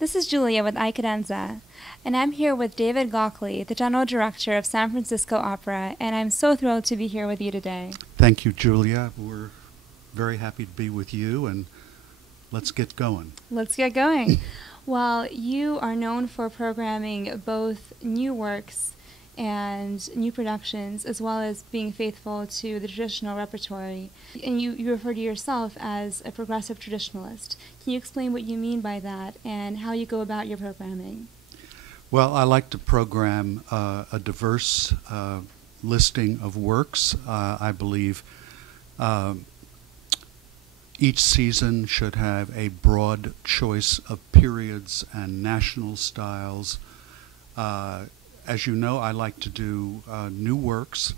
This is Julia with iCadenza, and I'm here with David Gockley, the General Director of San Francisco Opera, and I'm so thrilled to be here with you today. Thank you, Julia. We're very happy to be with you, and let's get going. Let's get going. Well, you are known for programming both new works and new productions, as well as being faithful to the traditional repertory. And you refer to yourself as a progressive traditionalist. Can you explain what you mean by that and how you go about your programming? Well, I like to program a diverse listing of works. I believe each season should have a broad choice of periods and national styles. As you know, I like to do new works,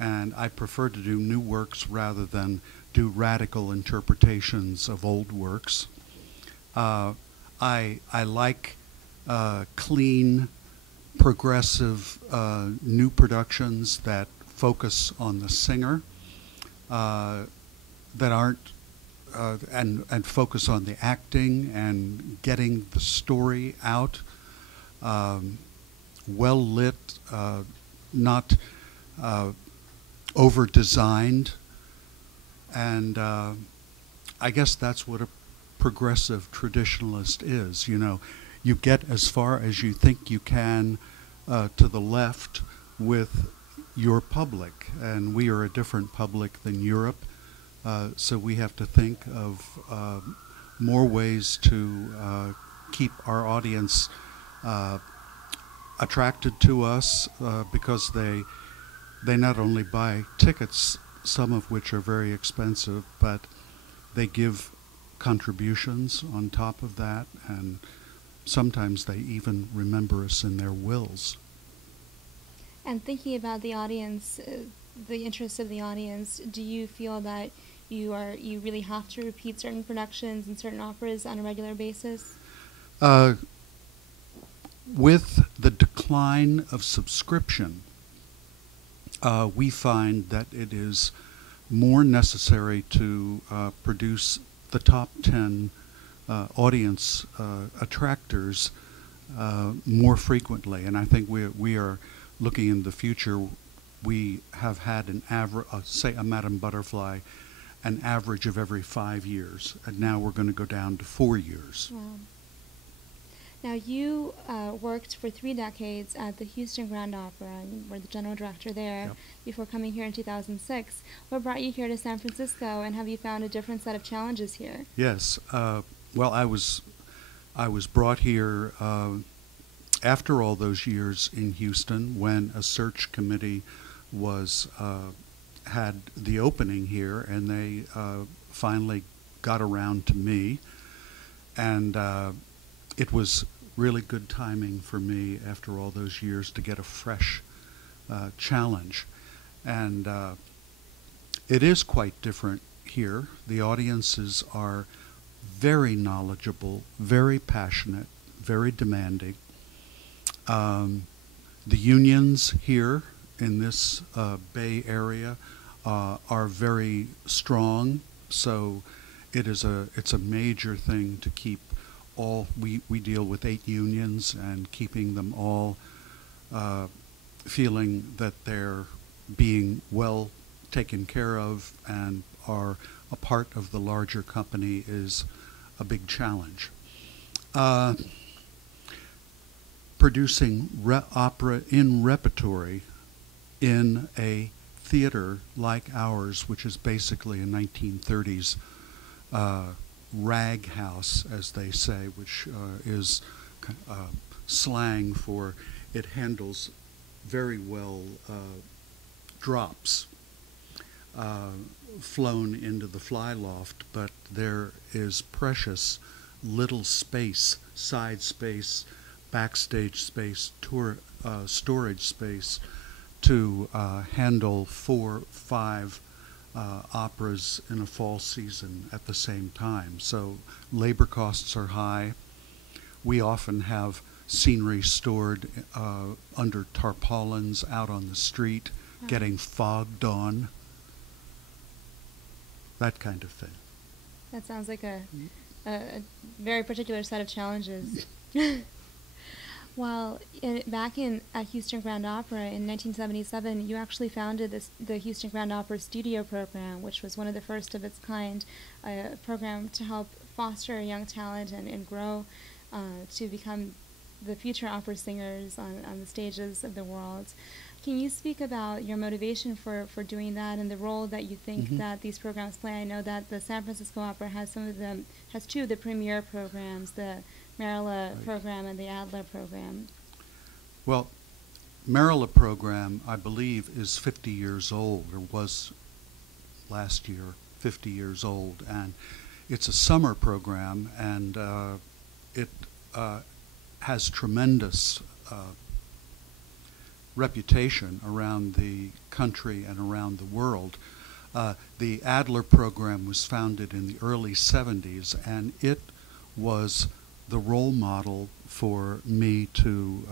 and I prefer to do new works rather than do radical interpretations of old works. I like clean, progressive new productions that focus on the singer, that aren't and focus on the acting and getting the story out. Well lit, not over designed, and I guess that's what a progressive traditionalist is. You know, you get as far as you think you can to the left with your public, and we are a different public than Europe, so we have to think of more ways to keep our audience attracted to us because they not only buy tickets, some of which are very expensive, but they give contributions on top of that, and sometimes they even remember us in their wills. And thinking about the audience, the interest of the audience, do you feel that you really have to repeat certain productions and certain operas on a regular basis? With the decline of subscription, we find that it is more necessary to produce the top 10 audience attractors more frequently. And I think we are looking in the future. We have had an average, say a Madame Butterfly, an average of every 5 years, and now we're going to go down to 4 years. Wow. Now, you worked for 3 decades at the Houston Grand Opera, and were the general director there. Yep. Before coming here in 2006. What brought you here to San Francisco, and have you found a different set of challenges here? Yes. Well, I was brought here after all those years in Houston, when a search committee was had the opening here, and they finally got around to me, and it was really good timing for me after all those years to get a fresh challenge. And it is quite different here. The audiences are very knowledgeable, very passionate, very demanding. The unions here in this Bay Area are very strong, so it's a major thing to keep all. We deal with 8 unions, and keeping them all feeling that they're being well taken care of and are a part of the larger company is a big challenge. Producing opera in repertory in a theater like ours, which is basically a 1930s rag house, as they say, which is slang for it handles very well drops flown into the fly loft, but there is precious little space, side space, backstage space, storage space to handle 4, 5 operas in a fall season at the same time. So labor costs are high. We often have scenery stored under tarpaulins out on the street, getting fogged on, that kind of thing. That sounds like a a very particular set of challenges. Well, back at Houston Grand Opera in 1977, you actually founded the Houston Grand Opera Studio Program, which was one of the first of its kind, a program to help foster young talent and grow to become the future opera singers on the stages of the world. Can you speak about your motivation for doing that and the role that you think that these programs play? I know that the San Francisco Opera has two of the premier programs, the Marilla program and the Adler program. Well, Marilla program, I believe, is 50 years old, or was last year 50 years old, and it's a summer program, and it has tremendous reputation around the country and around the world. The Adler program was founded in the early 70s, and it was the role model for me to,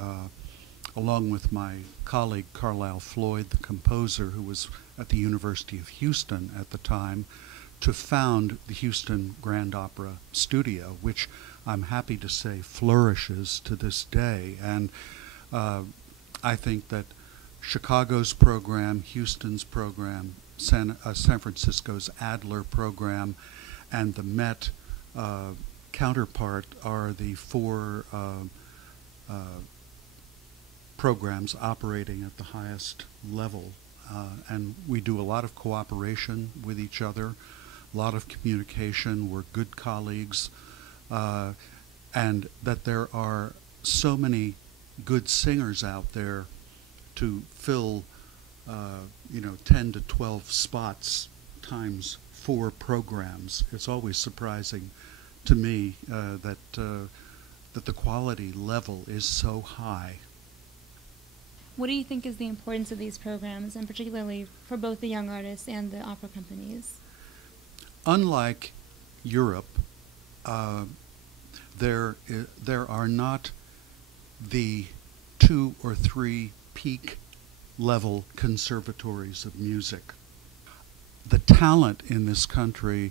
along with my colleague Carlisle Floyd, the composer who was at the University of Houston at the time, to found the Houston Grand Opera Studio, which I'm happy to say flourishes to this day. And I think that Chicago's program, Houston's program, San Francisco's Adler program, and the Met counterpart are the four programs operating at the highest level. And we do a lot of cooperation with each other, a lot of communication. We're good colleagues. And that there are so many good singers out there to fill 10 to 12 spots times 4 programs. It's always surprising to me that the quality level is so high. What do you think is the importance of these programs, and particularly for both the young artists and the opera companies? Unlike Europe, there are not the 2 or 3 peak level conservatories of music. The talent in this country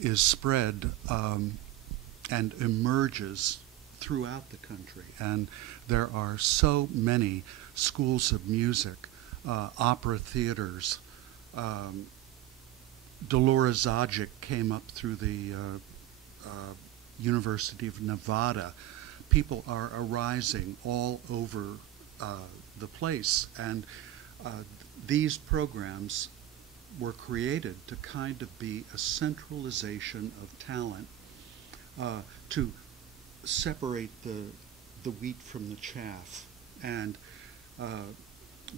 is spread and emerges throughout the country, and there are so many schools of music, opera theaters. Dolores Zajic came up through the University of Nevada. People are arising all over the place, and these programs were created to kind of be a centralization of talent, to separate the wheat from the chaff, and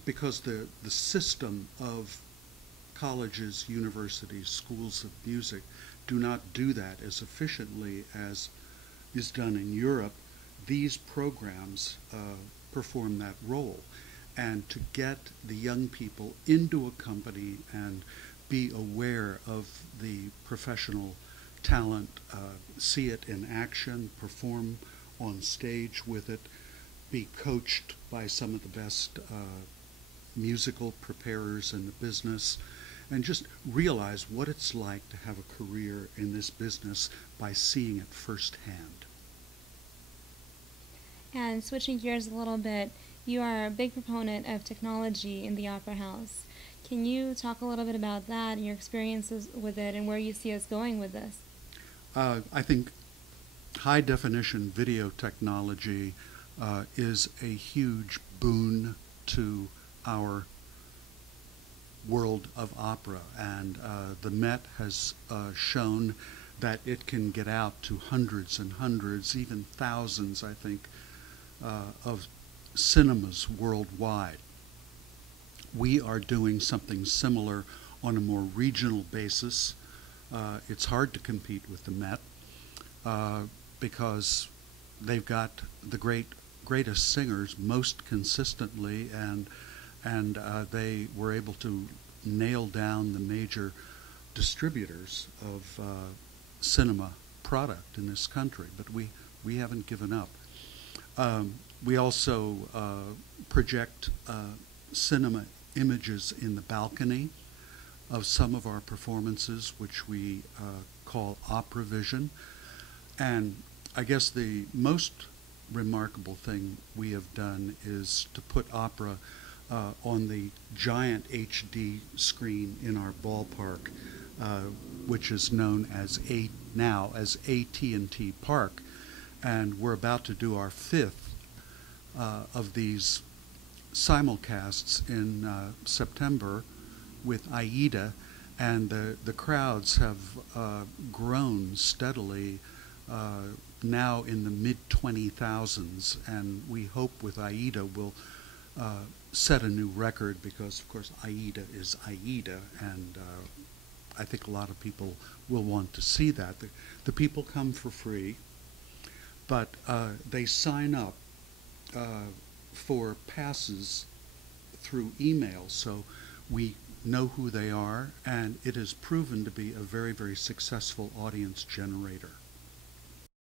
because the system of colleges, universities, schools of music do not do that as efficiently as is done in Europe, these programs perform that role. And to get the young people into a company and be aware of the professional talent, see it in action, perform on stage with it, be coached by some of the best musical preparers in the business, and just realize what it's like to have a career in this business by seeing it firsthand. And switching gears a little bit, you are a big proponent of technology in the Opera House. Can you talk a little bit about that and your experiences with it and where you see us going with this? I think high-definition video technology is a huge boon to our world of opera, and the Met has shown that it can get out to hundreds and hundreds, even thousands, I think, of cinemas worldwide. We are doing something similar on a more regional basis. It's hard to compete with the Met because they've got the greatest singers most consistently, and they were able to nail down the major distributors of cinema product in this country. But we haven't given up. We also project cinema images in the balcony of some of our performances, which we call Opera Vision. And I guess the most remarkable thing we have done is to put opera on the giant HD screen in our ballpark, which is known as now as AT&T Park, and we're about to do our fifth of these simulcasts in September with Aida, and the crowds have grown steadily, now in the mid-20,000s, and we hope with Aida we'll set a new record, because of course Aida is Aida, and I think a lot of people will want to see that. The people come for free, but they sign up for passes through email, so we know who they are, and it has proven to be a very, very successful audience generator.